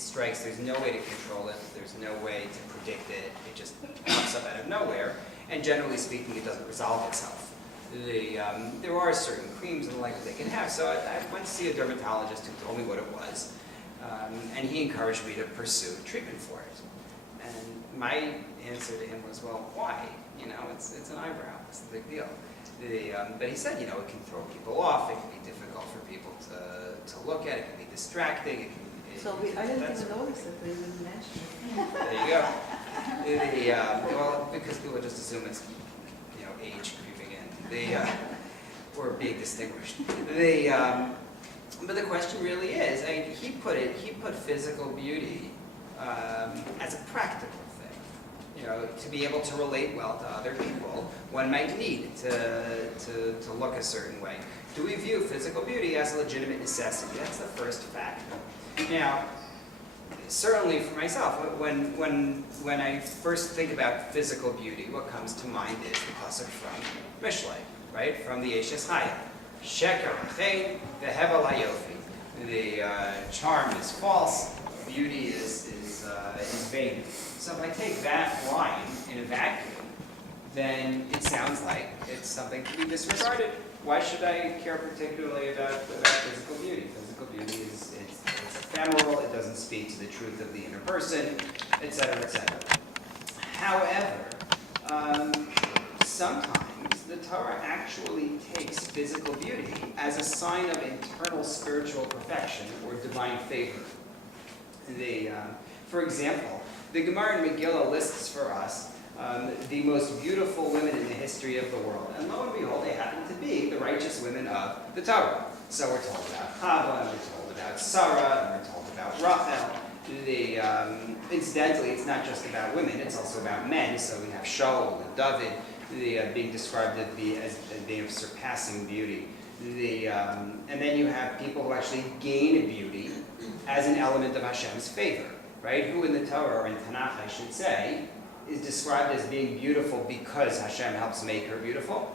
strikes, there's no way to control it, there's no way to predict it, it just pops up out of nowhere, and generally speaking, it doesn't resolve itself. There are certain creams and the like that they can have, so I went to see a dermatologist who told me what it was, and he encouraged me to pursue treatment for it. And my answer to him was, well, why? You know, it's an eyebrow, it's a big deal. But he said, you know, it can throw people off, it can be difficult for people to look at, it can be distracting. I didn't even notice it, they didn't mention it. There you go. Well, because people just assume it's, you know, age creeping in, or being distinguished. But the question really is, I mean, he put physical beauty as a practical thing. You know, to be able to relate well to other people, one might need to look a certain way. Do we view physical beauty as a legitimate necessity? That's the first factor. Now, certainly for myself, when I first think about physical beauty, what comes to mind is the pasuk from Mishlei, right? From the Eshes Chaya. Sheker Achein vehevel hayofi. The charm is false, beauty is vain. So if I take that line in a vacuum, then it sounds like it's something to be disregarded. Why should I care particularly about physical beauty? Physical beauty is ephemeral, it doesn't speak to the truth of the inner person, etc., etc. However, sometimes the Torah actually takes physical beauty as a sign of internal spiritual perfection or divine favor. For example, the Gemara in Megillah lists for us the most beautiful women in the history of the world. And lo and behold, they happen to be the righteous women of the Torah. So we're told about Chava, and we're told about Sarah, and we're told about Rachel. Incidentally, it's not just about women, it's also about men. So we have Shaul and David being described as being of surpassing beauty. And then you have people who actually gain beauty as an element of Hashem's favor, right? Who in the Torah, or in Tanakh, I should say, is described as being beautiful because Hashem helps make her beautiful?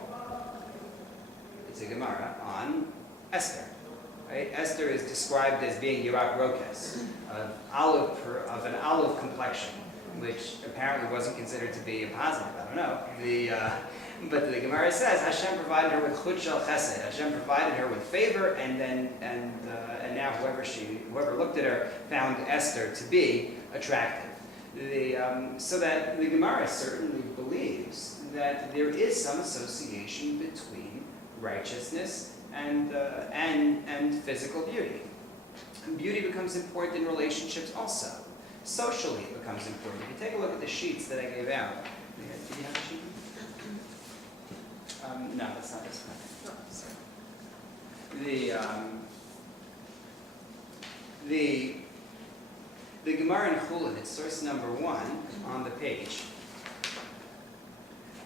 It's a Gemara on Esther. Right? Esther is described as being Yirak Rokes, of an olive complexion, which apparently wasn't considered to be a positive. I don't know. But the Gemara says Hashem provided her with chut shel chesed. Hashem provided her with favor, and now whoever looked at her found Esther to be attractive. So that the Gemara certainly believes that there is some association between righteousness and physical beauty. And beauty becomes important in relationships also. Socially, it becomes important. If you take a look at the sheets that I gave out, do you have a sheet? No, that's not this one. Oh, sorry. The Gemara in Chulin, it's source number 1 on the page,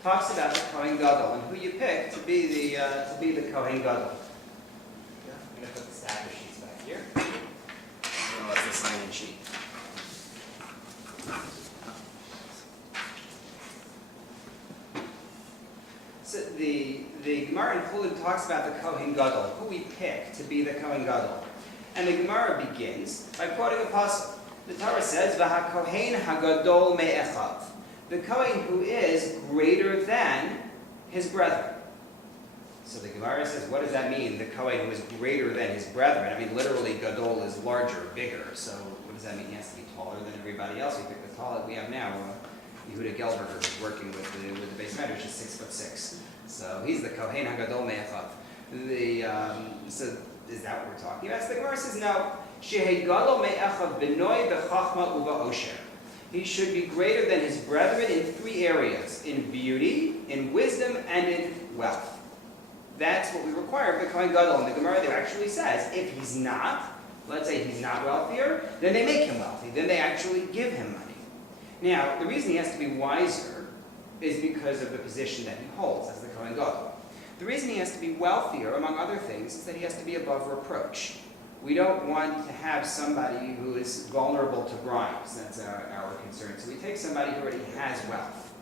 talks about the Kohen Gadol and who you pick to be the Kohen Gadol. I'm going to put the stack of sheets back here. Well, that's the sign-in sheet. So the Gemara in Chulin talks about the Kohen Gadol, who we pick to be the Kohen Gadol. And the Gemara begins by quoting a pasuk. The Torah says, "V'hakohen hagadol me'echav," the Kohen who is greater than his brethren. So the Gemara says, what does that mean? The Kohen who is greater than his brethren. I mean, literally, gadol is larger, bigger. So what does that mean? He has to be taller than everybody else. We pick the tallest we have now. Yehuda Gelberger is working with the base measure, which is 6'6". So he's the Kohen hagadol me'echav. So is that what we're talking about? So the Gemara says, no. He should be greater than his brethren in 3 areas: in beauty, in wisdom, and in wealth. That's what we require of the Kohen Gadol. And the Gemara there actually says, if he's not, let's say he's not wealthier, then they make him wealthy. Then they actually give him money. Now, the reason he has to be wiser is because of the position that he holds as the Kohen Gadol. The reason he has to be wealthier, among other things, is that he has to be above reproach. We don't want to have somebody who is vulnerable to bribes. That's our concern. So we take somebody who already has wealth.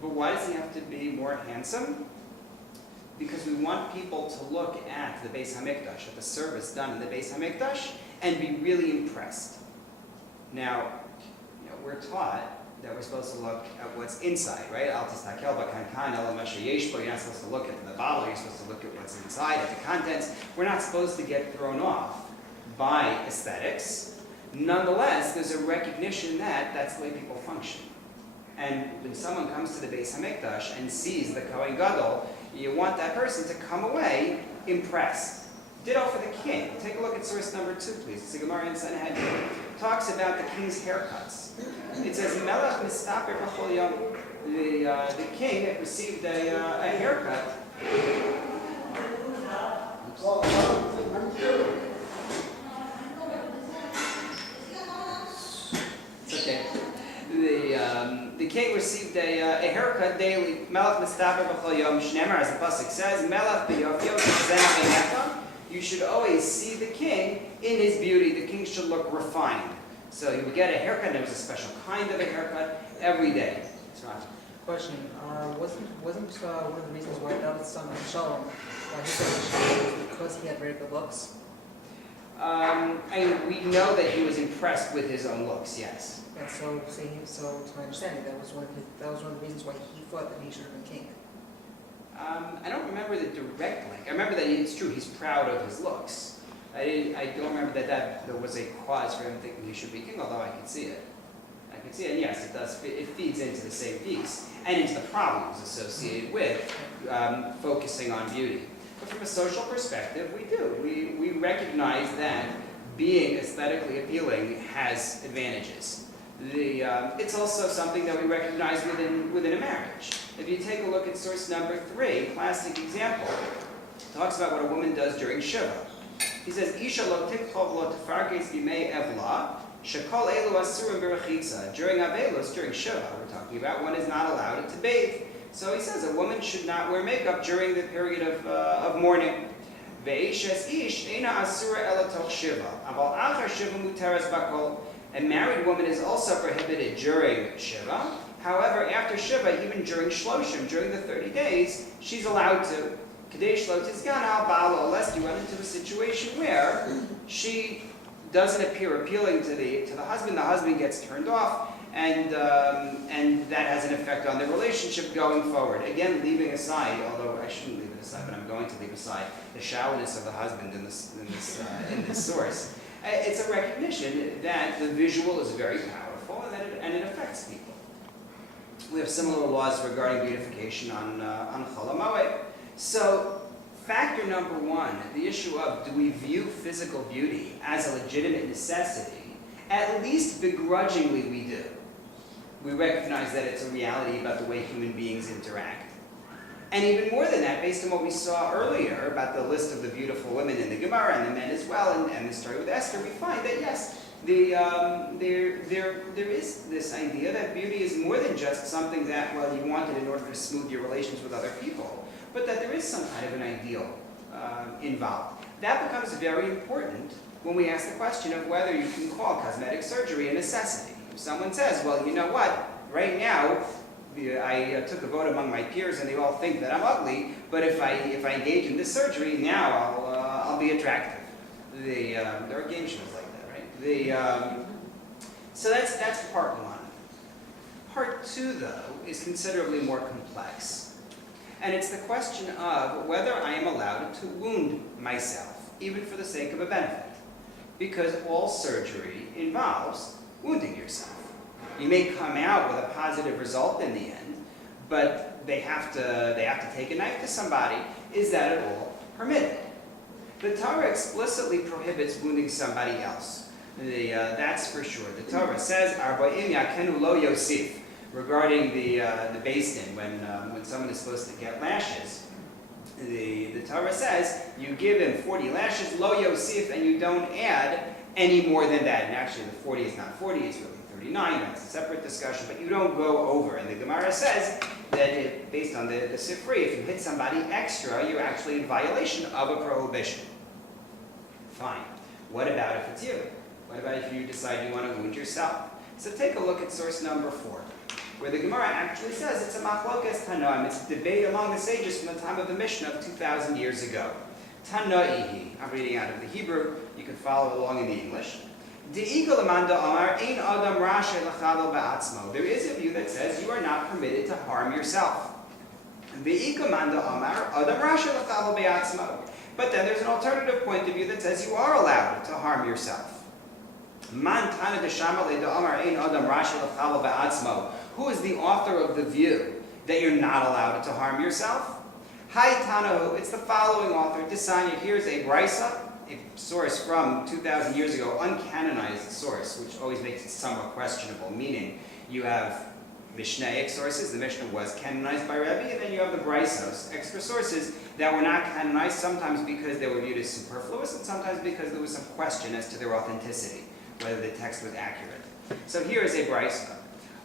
But why does he have to be more handsome? Because we want people to look at the Beis HaMikdash, at the service done in the Beis HaMikdash, and be really impressed. Now, we're taught that we're supposed to look at what's inside, right? You're not supposed to look at the bottle, you're supposed to look at what's inside, at the contents. We're not supposed to get thrown off by aesthetics. Nonetheless, there's a recognition that that's the way people function. And when someone comes to the Beis HaMikdash and sees the Kohen Gadol, you want that person to come away impressed. Ditto for the king. Take a look at source number 2, please. It's the Gemara in Sanhedrin. Talks about the king's haircuts. It says, Melech mistaper b'chol yom. The king received a haircut. It's okay. The king received a haircut daily. Melech mistaper b'chol yom. Shneimar, as the pasuk says, Melech b'yofyo zen b'necha. You should always see the king in his beauty. The king should look refined. So he would get a haircut, and it was a special kind of a haircut every day. Question: wasn't one of the reasons why David's son Shalom, he said was because he had very good looks? We know that he was impressed with his own looks. Yes. And so to my understanding, that was one of the reasons why he thought that he should have been king. I don't remember the direct link. I remember that it's true, he's proud of his looks. I don't remember that there was a cause for him thinking he should be king, although I can see it. And yes, it does. It feeds into the same piece, and into the problems associated with focusing on beauty. But from a social perspective, we do. We recognize that being aesthetically appealing has advantages. It's also something that we recognize within a marriage. If you take a look at source number 3, classic example, talks about what a woman does during Shiva. He says, Isha lo tikchov lo tefarges bimei evla, shekol elu asurim berachitza. During Avelus, during Shiva, we're talking about, one is not allowed to bathe. So he says a woman should not wear makeup during the period of mourning. Ve'ishes ish eina asura ela toch Shiva. Aval achar Shiva muteres bakol. A married woman is also prohibited during Shiva. However, after Shiva, even during Shloshim, during the 30 days, she's allowed to. Kadesh lo tizgan al ba'alo, unless you run into a situation where she doesn't appear appealing to the husband gets turned off, and that has an effect on the relationship going forward. Again, leaving aside, although I shouldn't leave it aside, but I'm going to leave aside the shallowness of the husband in this source. It's a recognition that the visual is very powerful and it affects people. We have similar laws regarding beautification on Chol HaMoed. So, factor number 1, the issue of do we view physical beauty as a legitimate necessity? At least begrudgingly we do. We recognize that it's a reality about the way human beings interact. And even more than that, based on what we saw earlier about the list of the beautiful women in the Gemara and the men as well, and the story with Esther, we find that yes, there is this idea that beauty is more than just something that, well, you want it in order to smooth your relations with other people, but that there is some kind of an ideal involved. That becomes very important when we ask the question of whether you can call cosmetic surgery a necessity. If someone says, well, you know what, right now, I took a vote among my peers and they all think that I'm ugly, but if I engage in this surgery, now I'll be attractive. There are game shows like that, right? So that's part 1. Part 2, though, is considerably more complex. And it's the question of whether I am allowed to wound myself, even for the sake of a benefit. Because all surgery involves wounding yourself. You may come out with a positive result in the end, but they have to take a knife to somebody. Is that at all permitted? The Torah explicitly prohibits wounding somebody else. That's for sure. The Torah says, "Arba'im yakenu lo yosif," regarding the Beis Din when someone is supposed to get lashes. The Torah says you give him 40 lashes, lo yosif, and you don't add any more than that. And actually, the 40 is not 40; it's really 39. That's a separate discussion, but you don't go over. And the Gemara says that based on the Sifri, if you hit somebody extra, you're actually in violation of a prohibition. Fine. What about if it's you? What about if you decide you want to wound yourself? So take a look at source number 4, where the Gemara actually says it's a machlokas tanoim. It's a debate among the sages from the time of the Mishnah of 2,000 years ago. Tanaihi. I'm reading out of the Hebrew. You can follow along in the English. De'igal amanda amar ein adam rashe l'chadol ba'atzmo. There is a view that says you are not permitted to harm yourself. Ve'ika amanda amar adam rashe l'chadol ba'atzmo. But then there's an alternative point of view that says you are allowed to harm yourself. Man tana deshama le'da amar ein adam rashe l'chadol ba'atzmo. Who is the author of the view that you're not allowed to harm yourself? Hai Tanahu, it's the following author, Tisanya. Here's a brisa, a source from 2,000 years ago, uncanonized source, which always makes it somewhat questionable, meaning you have Mishnaic sources, the Mishnah was canonized by Rabbi, and then you have the brisos, extra sources that were not canonized, sometimes because they were viewed as superfluous, and sometimes because there was some question as to their authenticity, whether the text was accurate. So here is a brisa.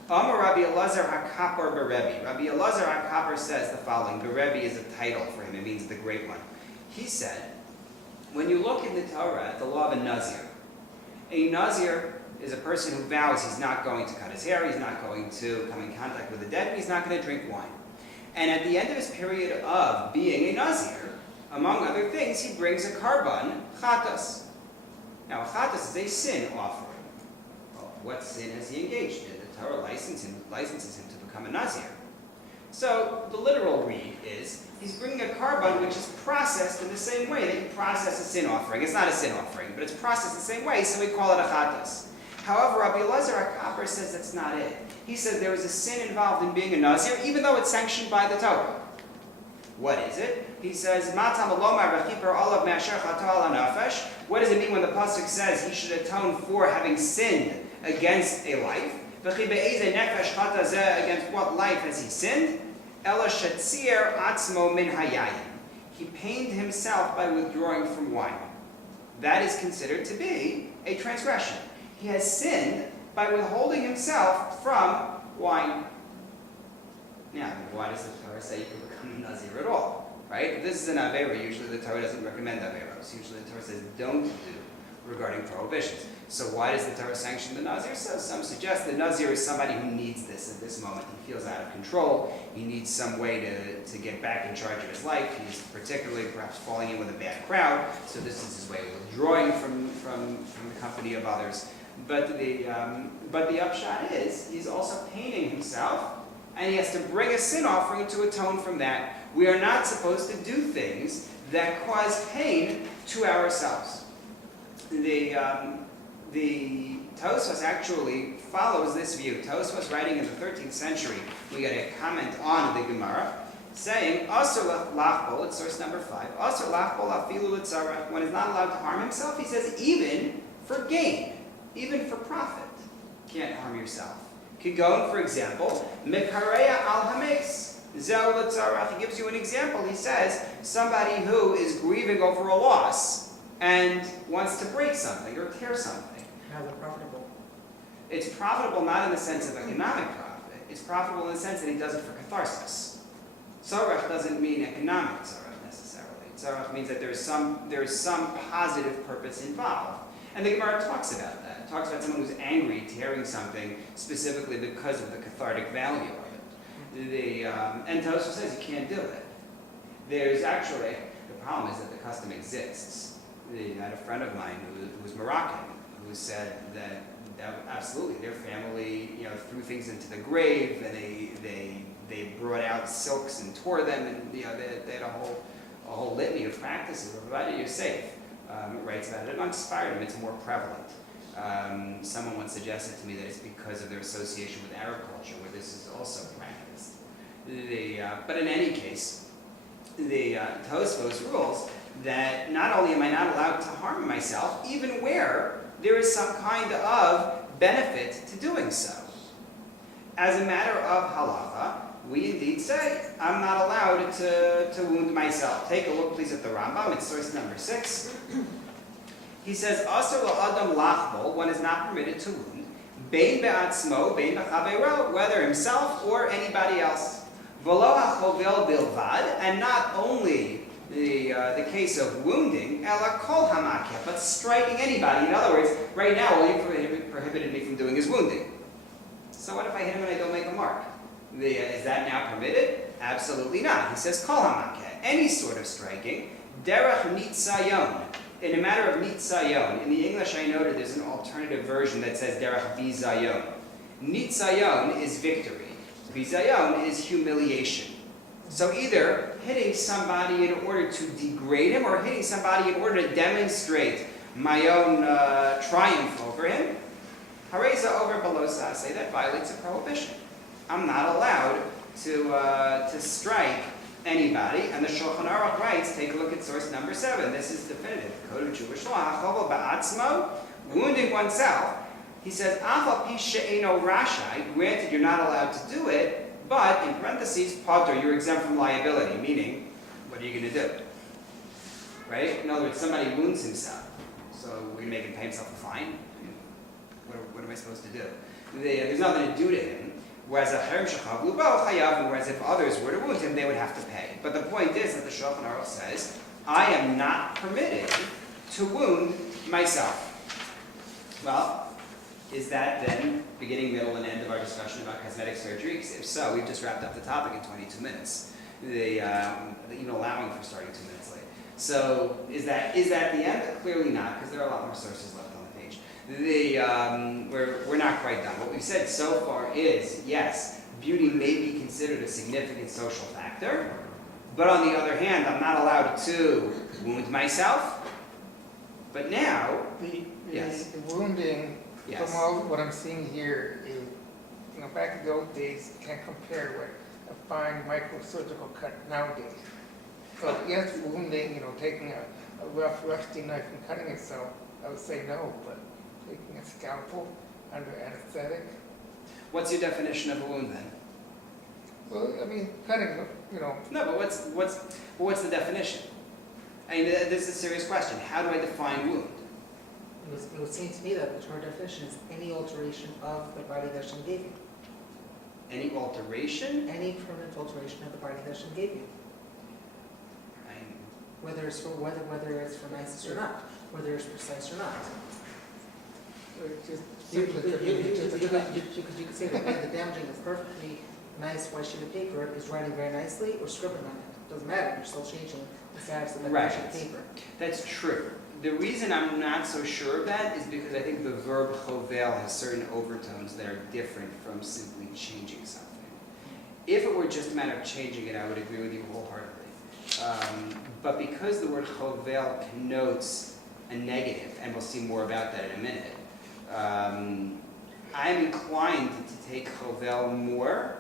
Amar Rabbi Elazar HaKapar Berebi. Rabbi Elazar HaKapar says the following. Berebi is a title for him. It means the great one. He said, when you look in the Torah at the law of a Nazir is a person who vows he's not going to cut his hair, he's not going to come in contact with the dead, and he's not going to drink wine. And at the end of his period of being a Nazir, among other things, he brings a karban, chatas. Now, a chatas is a sin offering. Well, what sin has he engaged in? Torah licenses him to become a Nazir. So the literal read is, he's bringing a karban which is processed in the same way that you process a sin offering. It's not a sin offering, but it's processed the same way, so we call it a chatas. However, Rabbi Elazar HaKapar says that's not it. He says there is a sin involved in being a Nazir, even though it's sanctioned by the Torah. What is it? He says, what does it mean when the pasuk says he should atone for having sinned against a life? Against what life has he sinned? He pained himself by withdrawing from wine. That is considered to be a transgression. He has sinned by withholding himself from wine. Now, why does the Torah say you can become a Nazir at all? Right? If this is an Avera, usually the Torah doesn't recommend Averos. Usually the Torah says don't do regarding prohibitions. So why does the Torah sanction the Nazir? So some suggest the Nazir is somebody who needs this at this moment. He feels out of control. He needs some way to get back in charge of his life. He's particularly perhaps falling in with a bad crowd. So this is his way of withdrawing from the company of others. But the upshot is he's also painting himself, and he has to bring a sin offering to atone from that. We are not supposed to do things that cause pain to ourselves. The Tosfos actually follows this view. Tosfos, writing in the 13th century, we get a comment on the Gemara saying, "Asur lachbol," it's source number 5. "Asur lachbol afilu l'tzara." One is not allowed to harm himself. He says, even for gain, even for profit, can't harm yourself. Kigon, for example, mekareya al hames. Zeh l'tzara. He gives you an example. He says, somebody who is grieving over a loss and wants to break something or tear something. How's it profitable? It's profitable not in the sense of economic profit. It's profitable in the sense that he does it for catharsis. Tzarech doesn't mean economic tzarech necessarily. Tzarech means that there is some positive purpose involved. And the Gemara talks about that. It talks about someone who's angry, tearing something specifically because of the cathartic value of it. And Tosfos says you can't do it. There's actually, the problem is that the custom exists. I had a friend of mine who was Moroccan, who said that absolutely their family, threw things into the grave, and they brought out silks and tore them, and they had a whole litany of practices, provided you're safe. It writes about it. It inspired him. It's more prevalent. Someone once suggested to me that it's because of their association with Arab culture, where this is also practiced. But in any case, the Tosfos rules that not only am I not allowed to harm myself, even where there is some kind of benefit to doing so. As a matter of halacha, we indeed say, I'm not allowed to wound myself. Take a look, please, at the Rambam. It's source number 6. He says, Asur la'adam lachbol, one is not permitted to wound, bein be'atzmo, bein b'chaveiro, whether himself or anybody else. V'lo ha'chovel bilvad, and not only the case of wounding, ela kol hamakeh, but striking anybody. In other words, right now, all you prohibited me from doing is wounding. So what if I hit him and I don't make a mark? Is that now permitted? Absolutely not. He says kol hamakeh, any sort of striking, Derech nitzayon. In a matter of nitzayon, in the English I noted there's an alternative version that says derech bizayon. Nitzayon is victory. Bizayon is humiliation. So either hitting somebody in order to degrade him or hitting somebody in order to demonstrate my own triumph over him. Hareza over below sase, that violates a prohibition. I'm not allowed to strike anybody, and the Shulchan Aruch writes, take a look at source number 7. This is definitive. Code of Jewish law. Hachol ba'atzmo, wounding oneself. He says, Afal pi she'eno rashai, granted you're not allowed to do it, but in parentheses, pater, you're exempt from liability, meaning, what are you going to do? Right? In other words, somebody wounds himself. So we're going to make him pay himself a fine? What am I supposed to do? There's nothing to do to him. Whereas if others were to wound him, they would have to pay. But the point is that the Shulchan Aruch says, I am not permitted to wound myself. Well, is that then beginning, middle, and end of our discussion about cosmetic surgeries? If so, we've just wrapped up the topic in 22 minutes, even allowing for starting 2 minutes late. So is that the end? Clearly not, because there are a lot more sources left on the page. We're not quite done. What we've said so far is, yes, beauty may be considered a significant social factor, but on the other hand, I'm not allowed to wound myself. But now, yes. The wounding, Yes. from all what I'm seeing here, is, back in the old days, you can't compare with a fine microsurgical cut nowadays. So yes, wounding, taking a rough rusty knife and cutting yourself, I would say no, but taking a scalpel under anesthetic. What's your definition of a wound then? Well, cutting, No, but what's the definition? I mean, this is a serious question. How do I define wound? It would seem to me that the Torah definition is any alteration of the body that Hashem gave you. Any alteration? Any permanent alteration of the body that Hashem gave you. Whether it's for nice or not, whether it's precise or not. You could say that the damaging is perfectly nice white sheet of paper is writing very nicely or scribbling on it. Doesn't matter. You're still changing the status of that white sheet of paper. That's true. The reason I'm not so sure of that is because I think the verb chovel has certain overtones that are different from simply changing something. If it were just a matter of changing it, I would agree with you wholeheartedly. But because the word chovel connotes a negative, and we'll see more about that in a minute, I'm inclined to take chovel more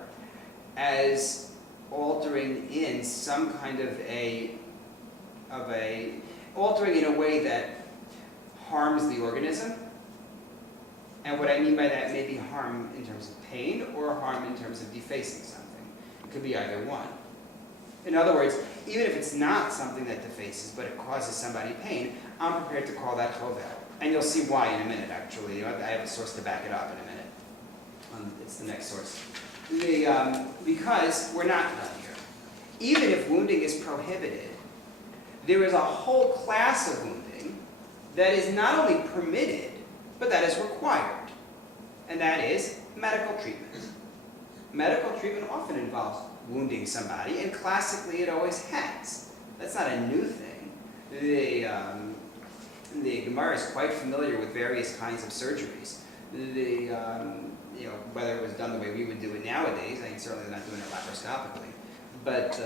as altering in some kind of altering in a way that harms the organism. And what I mean by that may be harm in terms of pain or harm in terms of defacing something. It could be either one. In other words, even if it's not something that defaces, but it causes somebody pain, I'm prepared to call that chovel. And you'll see why in a minute, actually. I have a source to back it up in a minute. It's the next source. Because we're not done here. Even if wounding is prohibited, there is a whole class of wounding that is not only permitted, but that is required. And that is medical treatment. Medical treatment often involves wounding somebody, and classically it always has. That's not a new thing. The Gemara is quite familiar with various kinds of surgeries. Whether it was done the way we would do it nowadays, I mean, certainly not doing it laparoscopically, but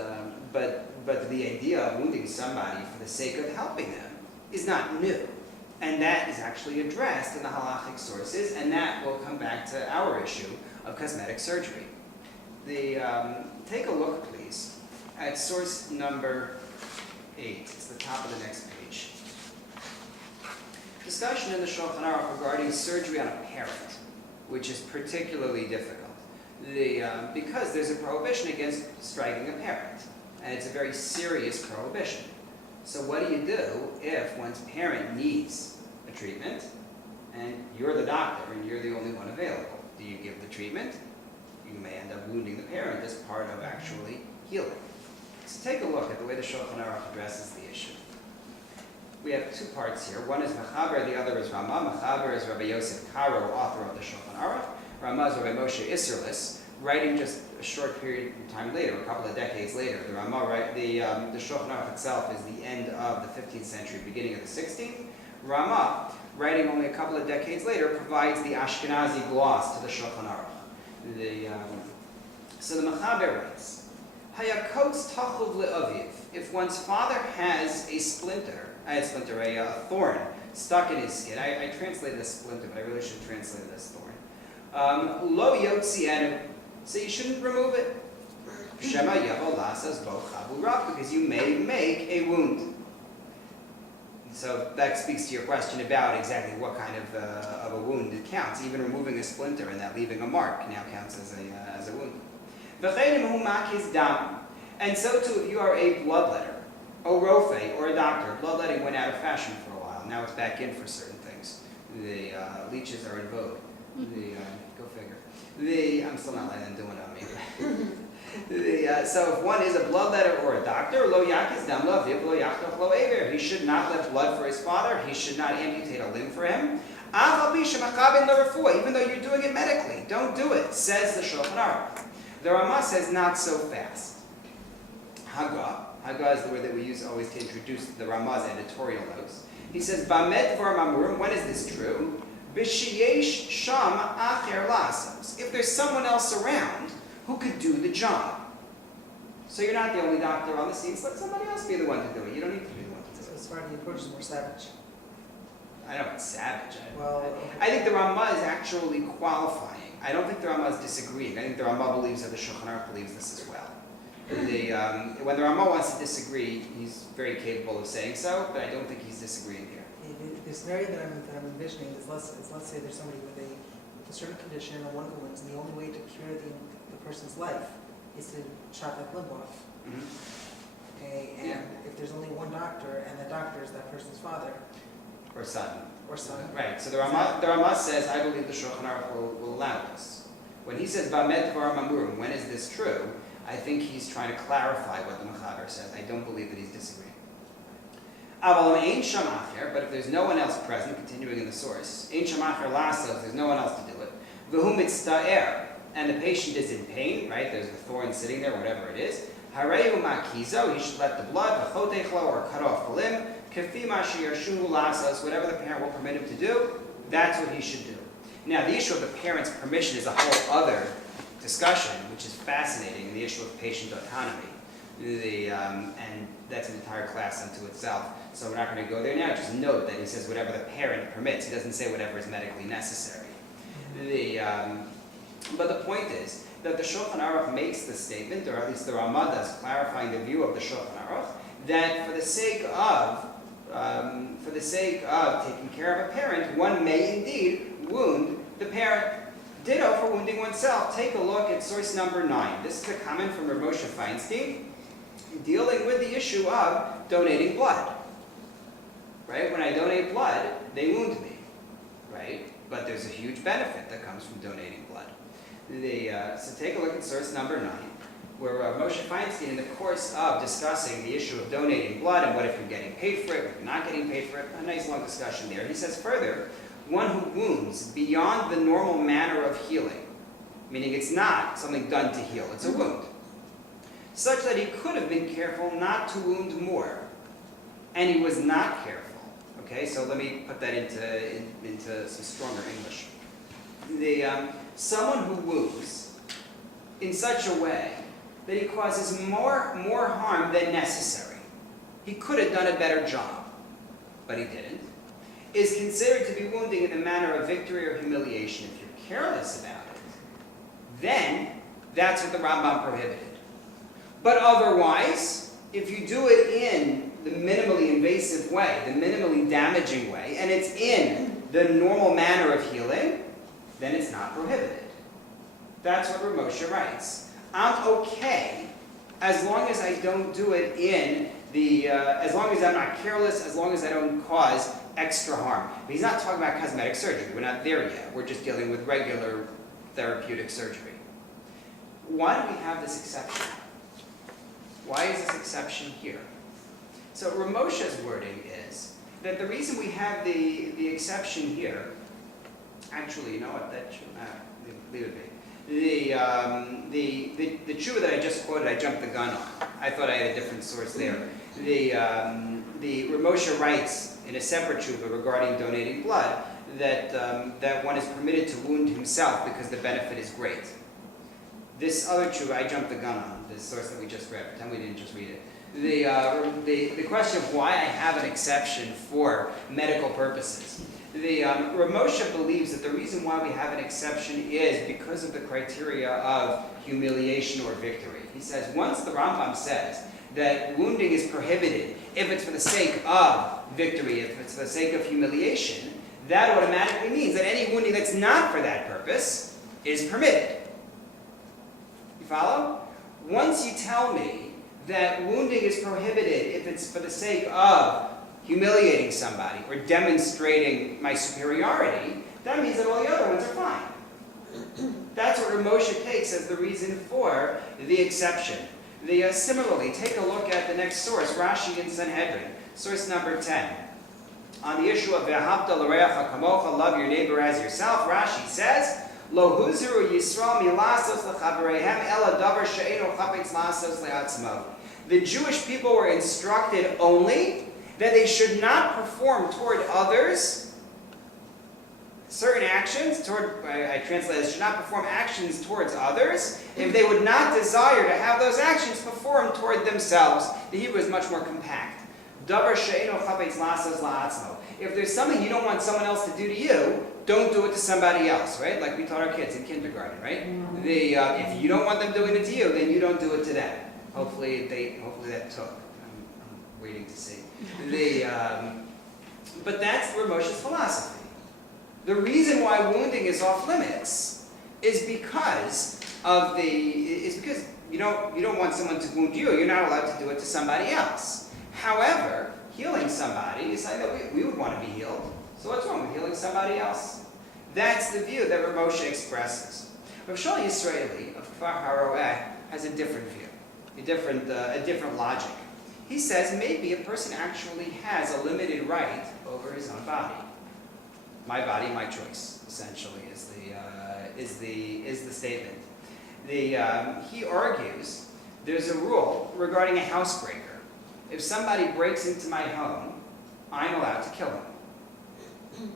the idea of wounding somebody for the sake of helping them is not new. And that is actually addressed in the halachic sources, and that will come back to our issue of cosmetic surgery. Take a look, please, at source number 8. It's the top of the next page. Discussion in the Shulchan Aruch regarding surgery on a parent, which is particularly difficult. Because there's a prohibition against striking a parent, and it's a very serious prohibition. So what do you do if one's parent needs a treatment, and you're the doctor, and you're the only one available? Do you give the treatment? You may end up wounding the parent as part of actually healing. So take a look at the way the Shulchan Aruch addresses the issue. We have two parts here. One is Mechaber, the other is Ramah. Mechaber is Rabbi Yosef Karo, author of the Shulchan Aruch. Ramah is Rabbi Moshe Isserlis, writing just a short period of time later, a couple of decades later. The Ramah, right, the Shulchan Aruch itself is the end of the 15th century, beginning of the 16th. Ramah, writing only a couple of decades later, provides the Ashkenazi gloss to the Shulchan Aruch. So the Mechaber writes, Hayakotz tachuv le'aviv. If one's father has a a thorn stuck in his skin. I translated this splinter, but I really should translate this thorn. Lo yotzi enu. So you shouldn't remove it. Shema yavo lasas bo chavu rak, because you may make a wound. So that speaks to your question about exactly what kind of a wound it counts. Even removing a splinter and that leaving a mark now counts as a wound. And so too, if you are a bloodletter, a rofe, or a doctor, bloodletting went out of fashion for a while. Now it's back in for certain things. The leeches are in vogue. Go figure. I'm still not letting them do it on me. So if one is a bloodletter or a doctor, lo yakis dam lo viv lo yachtoch lo ever. He should not let blood for his father. He should not amputate a limb for him. Even though you're doing it medically, don't do it, says the Shulchan Aruch. The Ramah says not so fast. Haga is the word that we use always to introduce the Ramah's editorial notes. He says, Bamet var mamurim, when is this true? B'shiyesh sham acher lasos. If there's someone else around who could do the job. So you're not the only doctor on the scene, so let somebody else be the one to do it. You don't need to be the one to do So it. as far as the approach is more savage. I know it's savage. Well, I think the Ramah is actually qualifying. I don't think the Ramah is disagreeing. I think the Ramah believes that the Shulchan Aruch believes this as well. When the Ramah wants to disagree, he's very capable of saying so, but I don't think he's disagreeing here. the scenario that I'm envisioning is let's say there's somebody with a certain condition or one of the limbs, and the only way to cure the person's life is to chop that limb off. Mm-hmm. Okay, and if there's only one doctor, and the doctor is that person's father Or son. or son. Right, so the Ramah says, I believe the Shulchan Aruch will allow this. When he says, Bamet var mamurim, when is this true? I think he's trying to clarify what the Mechaber says. I don't believe that he's disagreeing. Aval ein sham acher, but if there's no one else present, continuing in the source, ein sham acher lasos, there's no one else to do it. V'hu mitzta'er, and the patient is in pain, right? There's the thorn sitting there, whatever it is. Hareu makizo, he should let the blood, v'chotechlo, or cut off the limb. Kafi ma sheyarshu lasos, whatever the parent will permit him to do, that's what he should do. Now, the issue of the parent's permission is a whole other discussion, which is fascinating, the issue of patient autonomy. And that's an entire class unto itself. So we're not going to go there now. Just note that he says whatever the parent permits. He doesn't say whatever is medically necessary. But the point is that the Shulchan Aruch makes the statement, or at least the Ramah does, clarifying the view of the Shulchan Aruch, that for the sake of taking care of a parent, one may indeed wound the parent. Ditto for wounding oneself. Take a look at source number 9. This is a comment from Rabbi Feinstein dealing with the issue of donating blood. Right? When I donate blood, they wound me. Right? But there's a huge benefit that comes from donating blood. So take a look at source number 9, where Moshe Feinstein, in the course of discussing the issue of donating blood and what if you're getting paid for it, what if you're not getting paid for it, a nice long discussion there. He says further, one who wounds beyond the normal manner of healing, meaning it's not something done to heal, it's a wound, such that he could have been careful not to wound more, and he was not careful. Okay, so let me put that into some stronger English. Someone who wounds in such a way that he causes more harm than necessary, he could have done a better job, but he didn't, is considered to be wounding in the manner of victory or humiliation. If you're careless about it, then that's what the Rambam prohibited. But otherwise, if you do it in the minimally invasive way, the minimally damaging way, and it's in the normal manner of healing, then it's not prohibited. That's what Rav Moshe writes. I'm okay as long as I don't do it in as long as I'm not careless, as long as I don't cause extra harm. But he's not talking about cosmetic surgery. We're not there yet. We're just dealing with regular therapeutic surgery. Why do we have this exception? Why is this exception here? So Rav Moshe's wording is that the reason we have the exception here, actually, you know what, that should matter. Leave it be. The tshuva that I just quoted, I jumped the gun on. I thought I had a different source there. The Ramosha writes in a separate tshuva regarding donating blood that one is permitted to wound himself because the benefit is great. This other tshuva, I jumped the gun on, the source that we just read. Pretend we didn't just read it. The question of why I have an exception for medical purposes. Ramosha believes that the reason why we have an exception is because of the criteria of humiliation or victory. He says, once the Rambam says that wounding is prohibited if it's for the sake of victory, if it's for the sake of humiliation, that automatically means that any wounding that's not for that purpose is permitted. You follow? Once you tell me that wounding is prohibited if it's for the sake of humiliating somebody or demonstrating my superiority, that means that all the other ones are fine. That's what Ramosha takes as the reason for the exception. Similarly, take a look at the next source, Rashi in Sanhedrin, source number 10. On the issue of Ve'ahavta l'reacha kamocha, love your neighbor as yourself, Rashi says, Lo huziru Yisrael milasos l'chavereihem ela davar she'eno chapetz lasos le'atzmo. The Jewish people were instructed only that they should not perform toward others certain actions, I translate as should not perform actions towards others if they would not desire to have those actions performed toward themselves. The Hebrew is much more compact. Davar she'eno chapetz lasos la'atzmo. If there's something you don't want someone else to do to you, don't do it to somebody else, right? Like we taught our kids in kindergarten, right? If you don't want them doing it to you, then you don't do it to them. Hopefully that took. I'm waiting to see. But that's Ramosha's philosophy. The reason why wounding is off limits is because you don't want someone to wound you. You're not allowed to do it to somebody else. However, healing somebody is something that we would want to be healed. So what's wrong with healing somebody else? That's the view that Ramosha expresses. Rav Shaul Yisraeli of Kfar Haroeh has a different view, a different logic. He says maybe a person actually has a limited right over his own body. My body, my choice, essentially, is the statement. He argues there's a rule regarding a housebreaker. If somebody breaks into my home, I'm allowed to kill him.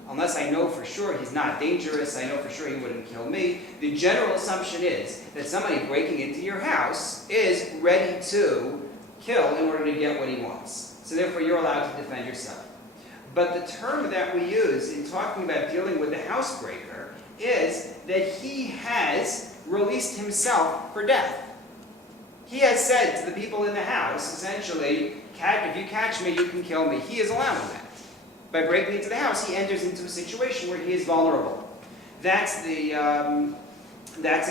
Unless I know for sure he's not dangerous, I know for sure he wouldn't kill me. The general assumption is that somebody breaking into your house is ready to kill in order to get what he wants. So therefore you're allowed to defend yourself. But the term that we use in talking about dealing with the housebreaker is that he has released himself for death. He has said to the people in the house, essentially, if you catch me, you can kill me. He is allowing that. By breaking into the house, he enters into a situation where he is vulnerable. That's a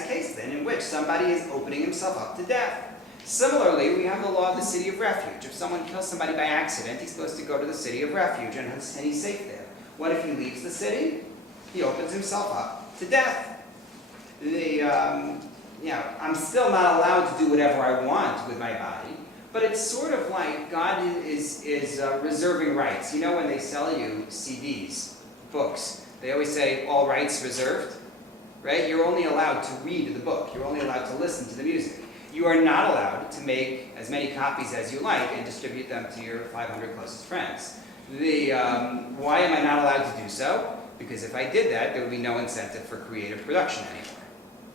case then in which somebody is opening himself up to death. Similarly, we have the law of the city of refuge. If someone kills somebody by accident, he's supposed to go to the city of refuge and he's safe there. What if he leaves the city? He opens himself up to death. I'm still not allowed to do whatever I want with my body, but it's sort of like God is reserving rights. You know when they sell you CDs, books, they always say all rights reserved, right? You're only allowed to read the book. You're only allowed to listen to the music. You are not allowed to make as many copies as you like and distribute them to your 500 closest friends. Why am I not allowed to do so? Because if I did that, there would be no incentive for creative production anymore.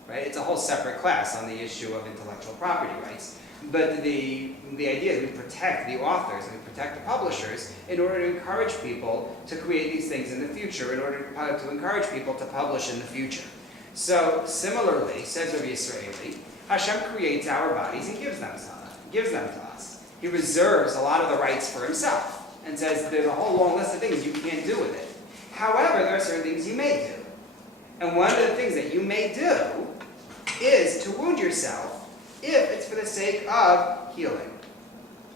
Right? It's a whole separate class on the issue of intellectual property rights. But the idea is we protect the authors and we protect the publishers in order to encourage people to create these things in the future, in order to encourage people to publish in the future. So similarly, says Rabbi Yisraeli, Hashem creates our bodies and gives them to us. He reserves a lot of the rights for himself and says there's a whole long list of things you can't do with it. However, there are certain things you may do. And one of the things that you may do is to wound yourself if it's for the sake of healing.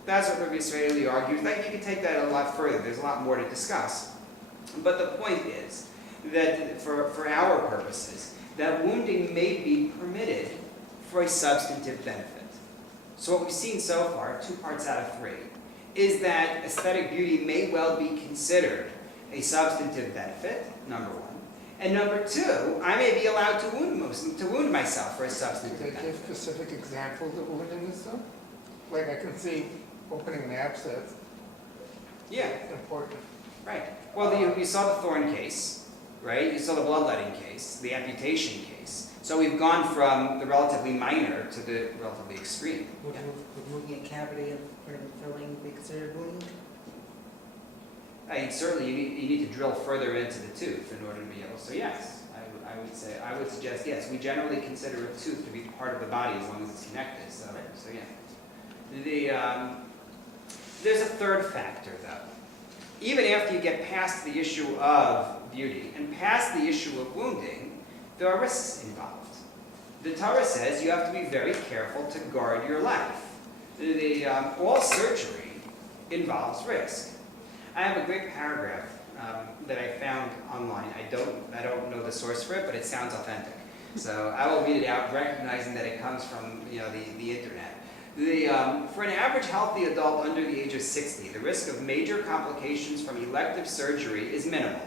That's what Rabbi Yisraeli argues. You can take that a lot further. There's a lot more to discuss. But the point is that for our purposes, that wounding may be permitted for a substantive benefit. So what we've seen so far, 2 parts out of 3, is that aesthetic beauty may well be considered a substantive benefit, number one. And number two, I may be allowed to wound myself for a Do substantive they benefit. give specific examples of wounding and stuff? Like I can see opening an abscess, Yeah, important. right. Well, you saw the thorn case, right? You saw the bloodletting case, the amputation case. So we've gone from the relatively minor to the relatively extreme. Would Yeah. removing a cavity and putting a filling be considered wound? I mean, certainly you need to drill further into the tooth in order to be able, so yes, I would suggest yes. We generally consider a tooth to be part of the body as long as it's connected, so yeah. There's a third factor though. Even after you get past the issue of beauty and past the issue of wounding, there are risks involved. The Torah says you have to be very careful to guard your life. All surgery involves risk. I have a great paragraph that I found online. I don't know the source for it, but it sounds authentic. So I will read it out, recognizing that it comes from the internet. For an average healthy adult under the age of 60, the risk of major complications from elective surgery is minimal,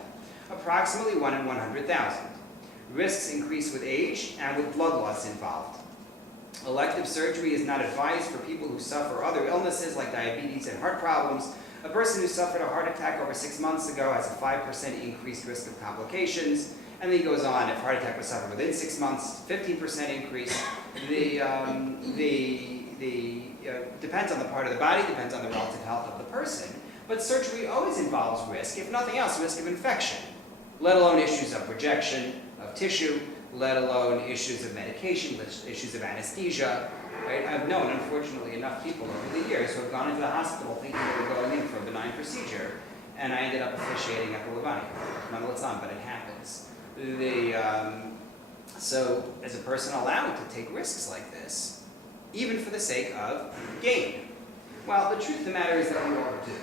approximately 1 in 100,000. Risks increase with age and with blood loss involved. Elective surgery is not advised for people who suffer other illnesses like diabetes and heart problems. A person who suffered a heart attack over 6 months ago has a 5% increased risk of complications. And then he goes on, if heart attack was suffered within 6 months, 15% increase. Depends on the part of the body, depends on the relative health of the person. But surgery always involves risk, if nothing else, risk of infection, let alone issues of rejection of tissue, let alone issues of medication, issues of anesthesia. Right? I've known, unfortunately, enough people over the years who have gone into the hospital thinking they were going in for a benign procedure, and I ended up officiating at the Levani. But it happens. So, as a person allowed to take risks like this, even for the sake of gain. Well, the truth of the matter is that we all do.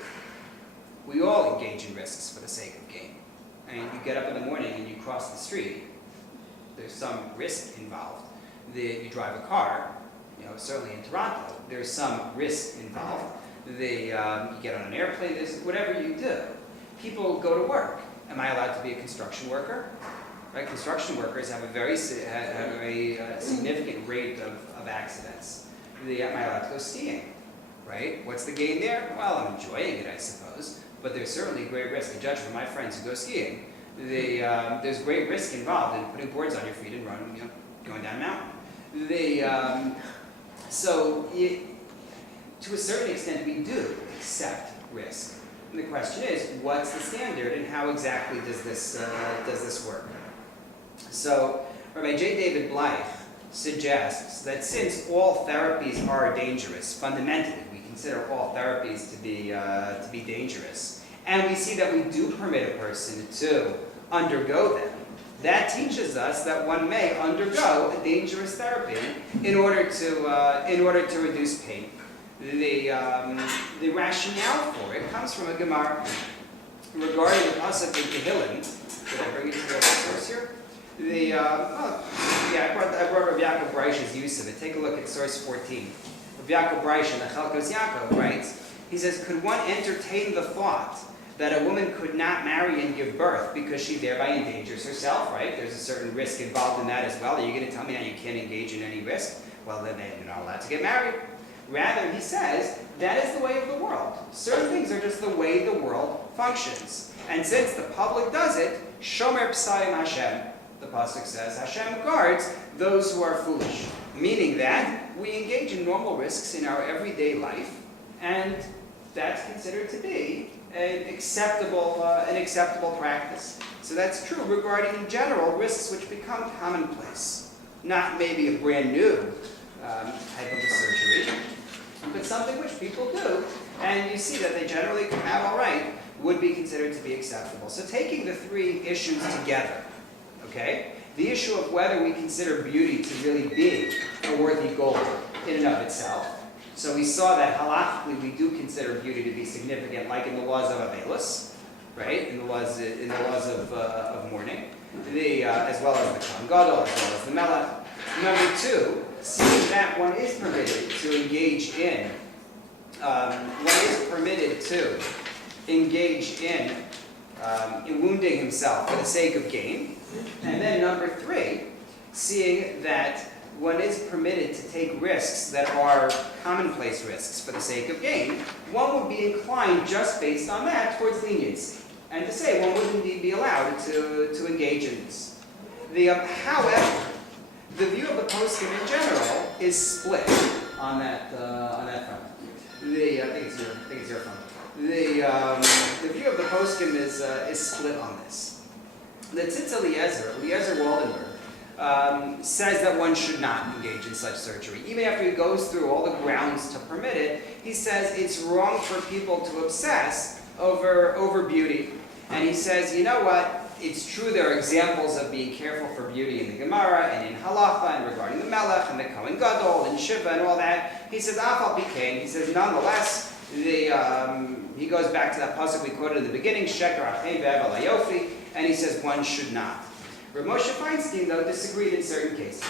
We all engage in risks for the sake of gain. I mean, you get up in the morning and you cross the street, there's some risk involved. You drive a car, certainly in Toronto, there's some risk involved. You get on an airplane, there's whatever you do. People go to work. Am I allowed to be a construction worker? Right? Construction workers have a very significant rate of accidents. Am I allowed to go skiing? Right? What's the gain there? Well, I'm enjoying it, I suppose, but there's certainly great risk. I judge from my friends who go skiing. There's great risk involved in putting boards on your feet and running, going down a mountain. To a certain extent, we do accept risk. And the question is, what's the standard and how exactly does this work? So, Rabbi J. David Blythe suggests that since all therapies are dangerous, fundamentally, we consider all therapies to be dangerous, and we see that we do permit a person to undergo them, that teaches us that one may undergo a dangerous therapy in order to reduce pain. The rationale for it comes from a Gemara regarding the Asaf in Tehillim. Did I bring it to the source here? I brought Rabbi Yaakov Breish's use of it. Take a look at source 14. Rabbi Yaakov Breish in the Chelkos Yaakov writes, he says, could one entertain the thought that a woman could not marry and give birth because she thereby endangers herself, right? There's a certain risk involved in that as well. Are you going to tell me now you can't engage in any risk? Well, then you're not allowed to get married. Rather, he says, that is the way of the world. Certain things are just the way the world functions. And since the public does it, Shomer P'sayim Hashem, the Pasuk says, Hashem guards those who are foolish. Meaning that we engage in normal risks in our everyday life, and that's considered to be an acceptable practice. So that's true regarding, in general, risks which become commonplace. Not maybe a brand new type of a surgery, but something which people do, and you see that they generally come out all right, would be considered to be acceptable. So taking the three issues together, okay, the issue of whether we consider beauty to really be a worthy goal in and of itself. So we saw that halakhically we do consider beauty to be significant, like in the laws of Avelos, right? In the laws of mourning, as well as the Kohen Gadol, as well as the Melech. Number two, seeing that one is permitted to engage in, in wounding himself for the sake of gain, seeing that one is permitted to take risks that are commonplace risks for the sake of gain, one would be inclined just based on that towards leniency, and to say one would indeed be allowed to engage in this. However, the view of the poskim in general is split on that front. I think it's your front. The view of the poskim is split on this. The Tzitz Eliezer Waldenberg, says that one should not engage in such surgery. Even after he goes through all the grounds to permit it, he says it's wrong for people to obsess over beauty. And he says, you know what? It's true there are examples of being careful for beauty in the Gemara and in Halacha and regarding the Melech and the Kohen Gadol and Shiva and all that. He says, Afal Pikein, he says, nonetheless, he goes back to that pasuk we quoted in the beginning, Sheker Achei Ve'ev Alayofi, and he says one should not. Rav Moshe Feinstein, though, disagreed in certain cases.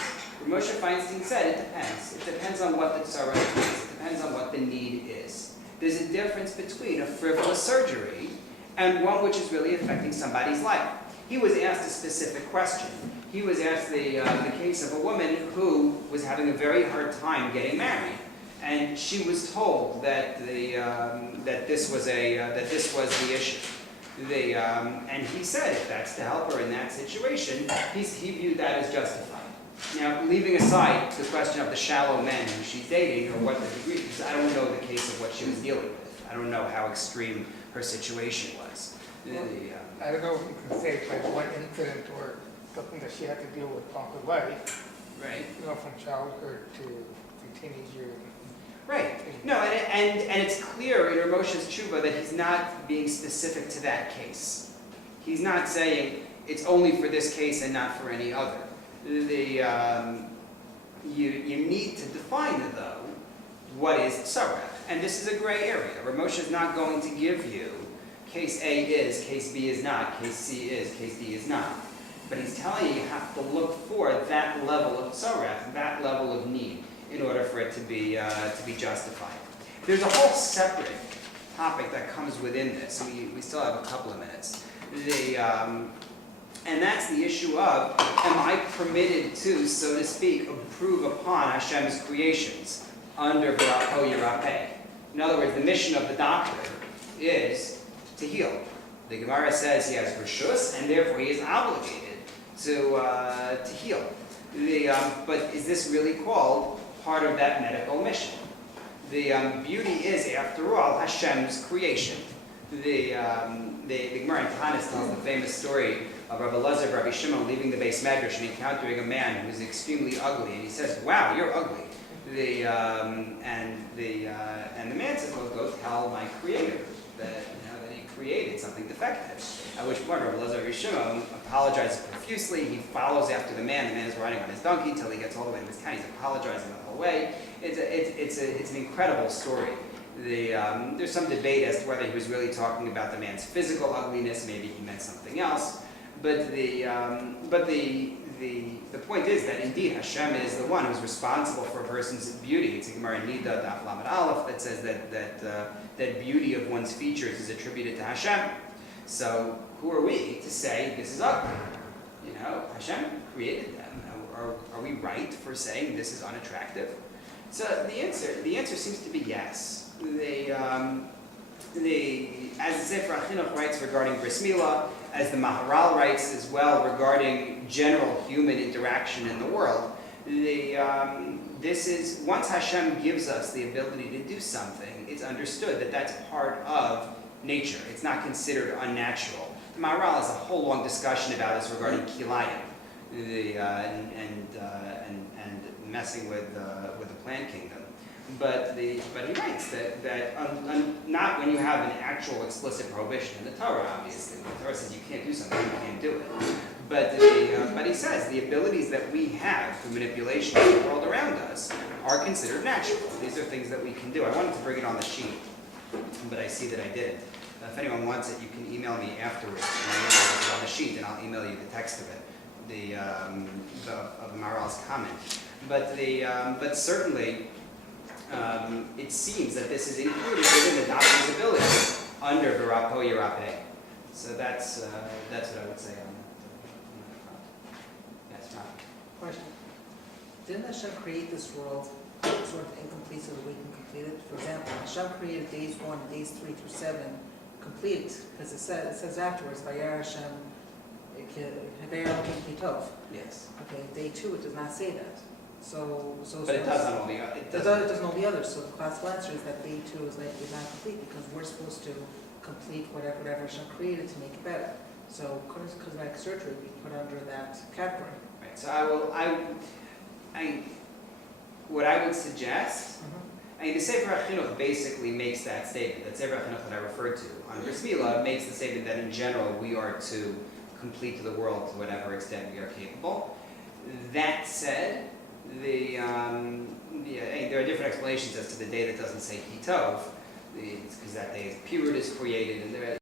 Rav Moshe Feinstein said it depends. It depends on what the tzara is. It depends on what the need is. There's a difference between a frivolous surgery and one which is really affecting somebody's life. He was asked a specific question. He was asked the case of a woman who was having a very hard time getting married, and she was told that that this was the issue. And he said if that's to help her in that situation, he viewed that as justified. Now, leaving aside the question of the shallow men who she's dating or what the degree, because I don't know the case of what she was dealing with. I don't know how extreme her situation was. I don't know if you can say it's like one incident or something that she had to deal with all her life, Right. from childhood to teenage years. Right. No, and it's clear in Rav Moshe's tshuva that he's not being specific to that case. He's not saying it's only for this case and not for any other. You need to define, though, what is tzarech. And this is a gray area. Rav Moshe is not going to give you case A is, case B is not, case C is, case D is not. But he's telling you have to look for that level of tzarech, that level of need, in order for it to be justified. There's a whole separate topic that comes within this. We still have a couple of minutes. And that's the issue of, am I permitted to, so to speak, improve upon Hashem's creations under V'rapo Yirapeh? In other words, the mission of the doctor is to heal. The Gemara says he has reshus, and therefore he is obligated to heal. But is this really called part of that medical mission? The beauty is, after all, Hashem's creation. The Gemara in Tanis tells the famous story of Rabbi Elazar, Rabbi Shimon leaving the Beis Medrash and encountering a man who was extremely ugly, and he says, "Wow, you're ugly." And the man says, "Well, go tell my Creator that He created something defective." At which point, Rabbi Elazar, Rabbi Shimon apologizes profusely. He follows after the man. The man is riding on his donkey till he gets all the way to his town. He's apologizing the whole way. It's an incredible story. There's some debate as to whether he was really talking about the man's physical ugliness. Maybe he meant something else. But the point is that indeed Hashem is the one who's responsible for a person's beauty. It's a Gemara in Nida Daf Lamed Aleph that says that beauty of one's features is attributed to Hashem. So who are we to say this is ugly? Hashem created them. Are we right for saying this is unattractive? So the answer seems to be yes. As the Sefer HaChinuch writes regarding Bris Milah, as the Maharal writes as well regarding general human interaction in the world, this is, once Hashem gives us the ability to do something, it's understood that that's part of nature. It's not considered unnatural. The Maharal has a whole long discussion about this regarding kilayim, and messing with the plant kingdom. But he writes that not when you have an actual explicit prohibition in the Torah, obviously. The Torah says you can't do something, you can't do it. But he says the abilities that we have for manipulation of the world around us are considered natural. These are things that we can do. I wanted to bring it on the sheet, but I see that I didn't. If anyone wants it, you can email me afterwards. It's on the sheet, and I'll email you the text of it, of Maral's comment. But certainly, it seems that this is included within the doctor's ability under V'rapo Yirapeh. So that's what I would say on that front. Yes, Rob. Question. didn't Hashem create this world sort of incomplete so that we can complete it? For example, Hashem created days 1, days 3 through 7 complete, because it says afterwards, Vayar Hashem, Vayar Elokim Kitov. Yes. Okay, day 2, it does not say that. But it does on all the, it It doesn't. doesn't know the others, so the classical answer is that day 2 is not complete, because we're supposed to complete whatever Hashem created to make it better. So cosmetic surgery we put under that category. Right, so what I would suggest, I mean, the Sefer HaChinuch basically makes that statement. That Sefer HaChinuch that I referred to on Bris Milah makes the statement that in general we are to complete to the world to whatever extent we are capable. That said, there are different explanations as to the day that doesn't say Kitov, because that day Pirut is created, and